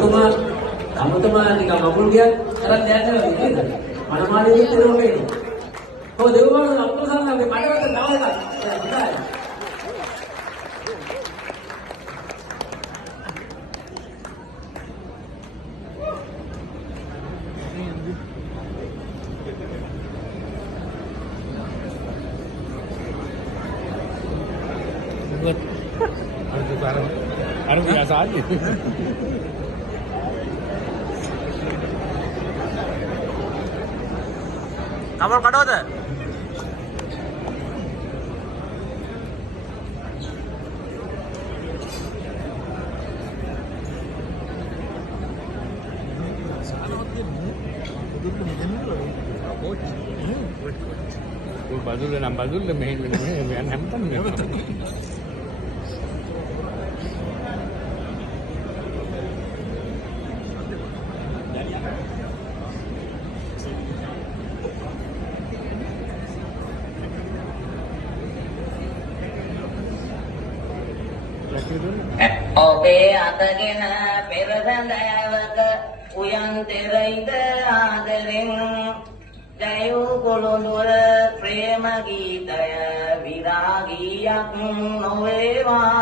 අමුතුමා නිකන් මගුල් ගියත් අරන් දැනනවා නේද? මනමාලේ දෙනවා වේනවා. කොහොමද දෙවවන අක්කසන්නාගේ මඩවට තව එකක්. හොඳයි. Harus biasa aja. Kamu kado tuh? Badul dan ambadul le main Hampton. ඔබේ අතගෙන පෙරදැඳවක උයන් තෙරයිද ආදරෙන් ජයු කොළොඳුර ප්‍රේම ගීතය විරාගීයක් නොවේවා